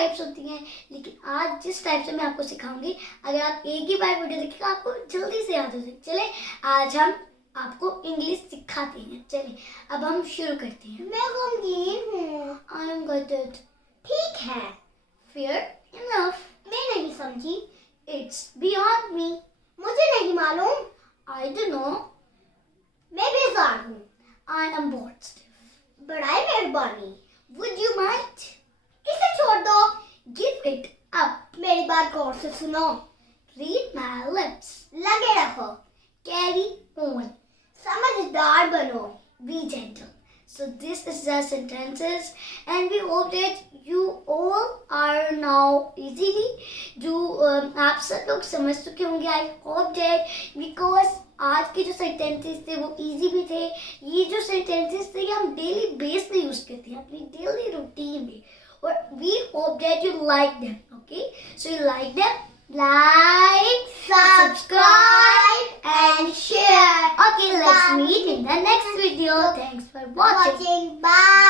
Types होती हैं, लेकिन आज जिस टाइप से मैं आपको सिखाऊंगी, अगर आप एक ही बार वीडियो देखिएगा आपको जल्दी से याद हो जाए। चले आज हम आपको इंग्लिश सिखाते हैं। चलिए अब हम शुरू करते हैं। मैं गमगीन हूँ। I am gutted. ठीक है। Fair enough. मैं नहीं समझी। It's beyond me. मुझे नहीं मालूम। I don't know. मैं बेजार हूँ। I am bored stiff. बड़ाई मेहरबानी। Would you mind? इसे छोड़ दो। Give it up. मेरी बात गौर से सुनो। Read my lips. लगे रखो। Carry on. समझदार बनो। Be gentle. So this is the sentences and we hope that you all are now easily जो आप सब लोग समझ चुके होंगे। I hope that because आज के जो sentences थे वो easy भी थे। ये जो sentences थे ये हम daily base पे use करते हैं अपनी daily routine में, और we hope that you like them. Okay, so you like them, like, subscribe and share. Okay, let's meet in the next video. Thanks for watching. Bye.